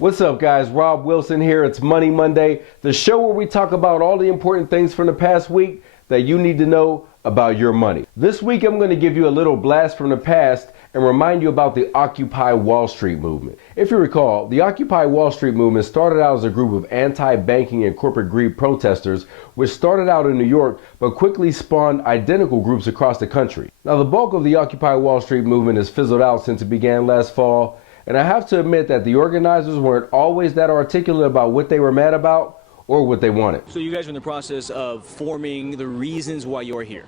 What's up, guys? Rob Wilson here. It's Money Monday, the show where we talk about all the important things from the past week that you need to know about your money. This week, I'm going to give you a little blast from the past and remind you about the Occupy Wall Street movement. If you recall, the Occupy Wall Street movement started out as a group of anti-banking and corporate greed protesters, which started out in New York, but quickly spawned identical groups across the country. Now, the bulk of the Occupy Wall Street movement has fizzled out since it began last fall, and I have to admit that the organizers weren't always that articulate about what they were mad about or what they wanted. So you guys are in the process of forming the reasons why you're here.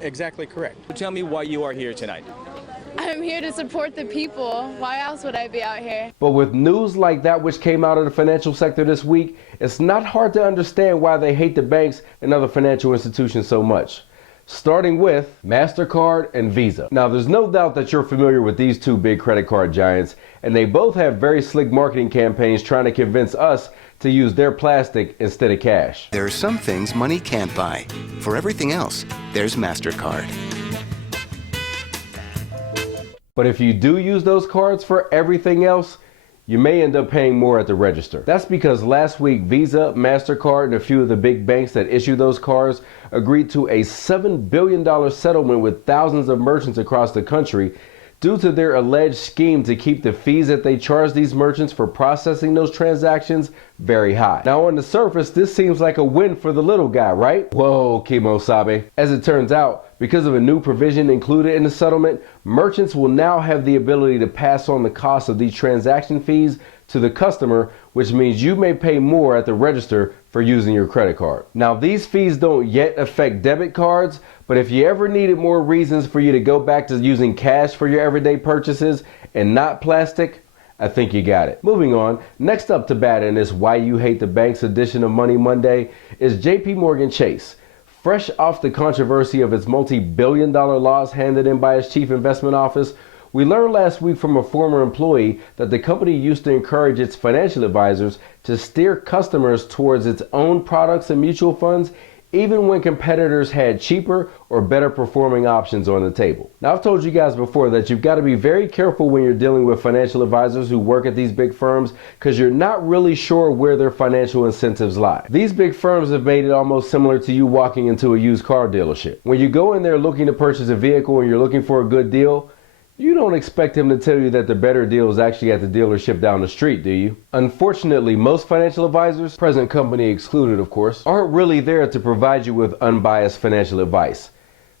Exactly correct. Tell me why you are here tonight. I'm here to support the people. Why else would I be out here? But with news like that which came out of the financial sector this week, it's not hard to understand why they hate the banks and other financial institutions so much. Starting with Mastercard and Visa. Now, there's no doubt that you're familiar with these two big credit card giants, and they both have very slick marketing campaigns trying to convince us to use their plastic instead of cash. There are some things money can't buy. For everything else, there's Mastercard. But if you do use those cards for everything else, you may end up paying more at the register. That's because last week, Visa, Mastercard, and a few of the big banks that issue those cards agreed to a $7 billion settlement with thousands of merchants across the country due to their alleged scheme to keep the fees that they charge these merchants for processing those transactions very high. Now, on the surface, this seems like a win for the little guy, right? Whoa, Kimo-sabe. As it turns out, because of a new provision included in the settlement, merchants will now have the ability to pass on the cost of these transaction fees to the customer, which means you may pay more at the register for using your credit card. Now, these fees don't yet affect debit cards, but if you ever needed more reasons for you to go back to using cash for your everyday purchases and not plastic, I think you got it. Moving on, next up to bat in this Why You Hate the Banks edition of Money Monday is JP Morgan Chase. Fresh off the controversy of its multi-billion-dollar loss handed in by its chief investment office, we learned last week from a former employee that the company used to encourage its financial advisors to steer customers towards its own products and mutual funds, even when competitors had cheaper or better performing options on the table. Now, I've told you guys before that you've got to be very careful when you're dealing with financial advisors who work at these big firms, because you're not really sure where their financial incentives lie. These big firms have made it almost similar to you walking into a used car dealership. When you go in there looking to purchase a vehicle and you're looking for a good deal, you don't expect him to tell you that the better deal is actually at the dealership down the street, do you? Unfortunately, most financial advisors, present company excluded of course, aren't really there to provide you with unbiased financial advice.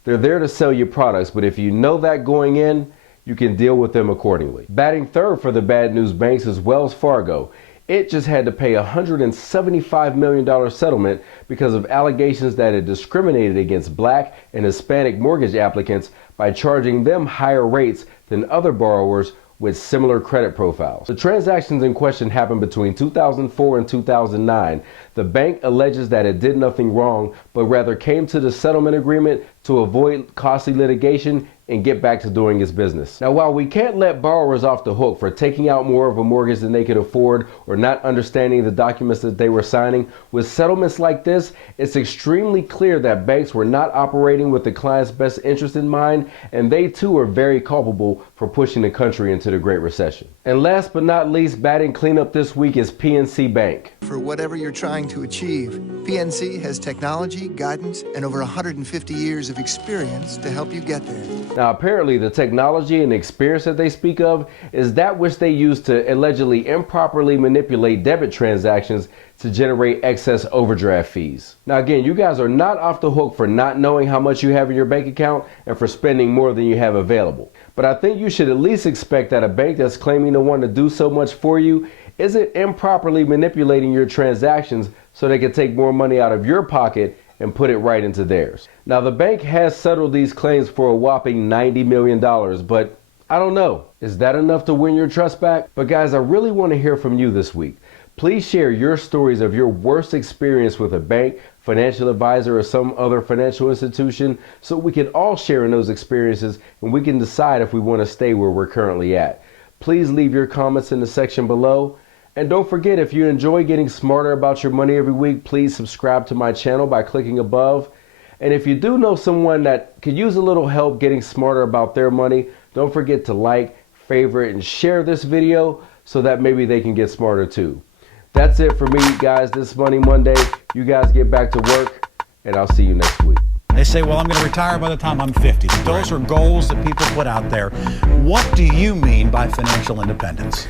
They're there to sell you products, but if you know that going in, you can deal with them accordingly. Batting third for the bad news banks is Wells Fargo. It just had to pay a $175 million settlement because of allegations that it discriminated against Black and Hispanic mortgage applicants by charging them higher rates than other borrowers with similar credit profiles. The transactions in question happened between 2004 and 2009. The bank alleges that it did nothing wrong, but rather came to the settlement agreement to avoid costly litigation and get back to doing its business. Now, while we can't let borrowers off the hook for taking out more of a mortgage than they could afford or not understanding the documents that they were signing, with settlements like this, it's extremely clear that banks were not operating with the client's best interest in mind, and they too are very culpable for pushing the country into the Great Recession. And last but not least, batting cleanup this week is PNC Bank. For whatever you're trying to achieve, PNC has technology, guidance, and over 150 years of experience to help you get there. Now, apparently the technology and experience that they speak of is that which they use to allegedly improperly manipulate debit transactions to generate excess overdraft fees. Now, again, you guys are not off the hook for not knowing how much you have in your bank account and for spending more than you have available. But I think you should at least expect that a bank that's claiming to want to do so much for you isn't improperly manipulating your transactions so they can take more money out of your pocket and put it right into theirs. Now, the bank has settled these claims for a whopping $90 million, but I don't know. Is that enough to win your trust back? But guys, I really want to hear from you this week. Please share your stories of your worst experience with a bank, financial advisor, or some other financial institution so we can all share in those experiences and we can decide if we want to stay where we're currently at. Please leave your comments in the section below. And don't forget, if you enjoy getting smarter about your money every week, please subscribe to my channel by clicking above. And if you do know someone that could use a little help getting smarter about their money, don't forget to like, favorite, and share this video so that maybe they can get smarter too. That's it for me, guys. This is Money Monday. You guys get back to work, and I'll see you next week. They say, well, I'm going to retire by the time I'm 50. Those are goals that people put out there. What do you mean by financial independence?